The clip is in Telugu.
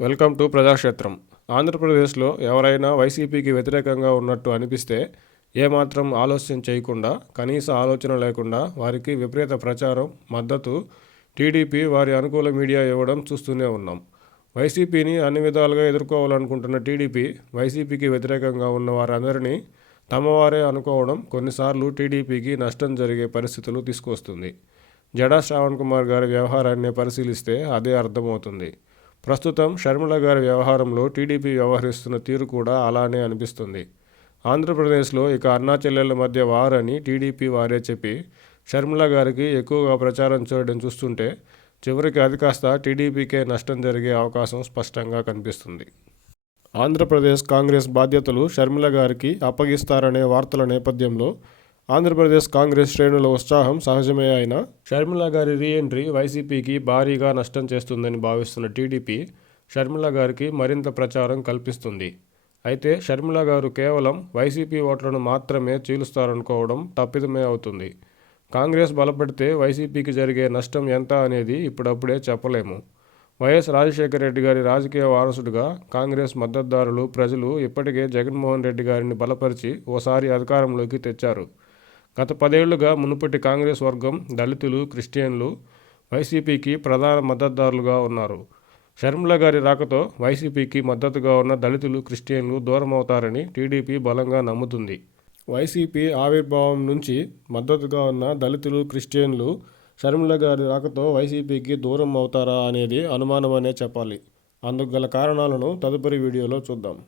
Welcome to ప్రజాక్షేత్రం. ఆంధ్రప్రదేశ్లో ఎవరైనా వైసీపీకి వ్యతిరేకంగా ఉన్నట్టు అనిపిస్తే ఏమాత్రం ఆలస్యం చేయకుండా, కనీస ఆలోచన లేకుండా వారికి విపరీత ప్రచారం, మద్దతు టీడీపీ వారి అనుకూల మీడియా ఇవ్వడం చూస్తూనే ఉన్నాం. వైసీపీని అన్ని విధాలుగా ఎదుర్కోవాలనుకుంటున్న టీడీపీ వైసీపీకి వ్యతిరేకంగా ఉన్న వారందరినీ తమవారే అనుకోవడం కొన్నిసార్లు టీడీపీకి నష్టం జరిగే పరిస్థితులు తీసుకొస్తుంది. జడా శ్రావణ్ కుమార్ గారి వ్యవహారాన్ని పరిశీలిస్తే అదే అర్థమవుతుంది. ప్రస్తుతం షర్మిల గారి వ్యవహారంలో టీడీపీ వ్యవహరిస్తున్న తీరు కూడా అలానే అనిపిస్తుంది. ఆంధ్రప్రదేశ్లో ఇక అన్నా చెల్లెళ్ల మధ్య వారని టీడీపీ వారే చెప్పి షర్మిల గారికి ఎక్కువగా ప్రచారం చేయడం చూస్తుంటే చివరికి అది కాస్త టీడీపీకే నష్టం జరిగే అవకాశం స్పష్టంగా కనిపిస్తుంది. ఆంధ్రప్రదేశ్ కాంగ్రెస్ బాధ్యతలు షర్మిల గారికి అప్పగిస్తారనే వార్తల నేపథ్యంలో ఆంధ్రప్రదేశ్ కాంగ్రెస్ శ్రేణుల ఉత్సాహం సహజమే అయినా షర్మిల గారి రీఎంట్రీ వైసీపీకి భారీగా నష్టం చేస్తుందని భావిస్తున్న టీడీపీ షర్మిల గారికి మరింత ప్రచారం కల్పిస్తుంది. అయితే షర్మిల గారు కేవలం వైసీపీ ఓట్లను మాత్రమే చీలుస్తారనుకోవడం తప్పిదమే అవుతుంది. కాంగ్రెస్ బలపడితే వైసీపీకి జరిగే నష్టం ఎంత అనేది ఇప్పుడప్పుడే చెప్పలేము. వైఎస్ రాజశేఖర రెడ్డి గారి రాజకీయ వారసుడిగా కాంగ్రెస్ మద్దతుదారులు, ప్రజలు ఇప్పటికే జగన్మోహన్ రెడ్డి గారిని బలపరిచి ఓసారి అధికారంలోకి తెచ్చారు. గత 10 ఏళ్లుగా మునుపటి కాంగ్రెస్ వర్గం దళితులు, క్రిస్టియన్లు వైసీపీకి ప్రధాన మద్దతుదారులుగా ఉన్నారు. షర్మిల గారి రాకతో వైసీపీకి మద్దతుగా ఉన్న దళితులు, క్రిస్టియన్లు దూరమవుతారని టీడీపీ బలంగా నమ్ముతుంది. వైసీపీ ఆవిర్భావం నుంచి మద్దతుగా ఉన్న దళితులు, క్రిస్టియన్లు షర్మిల గారి రాకతో వైసీపీకి దూరం అవుతారా అనేది అనుమానమనే చెప్పాలి. అందుకు గల కారణాలను తదుపరి వీడియోలో చూద్దాం.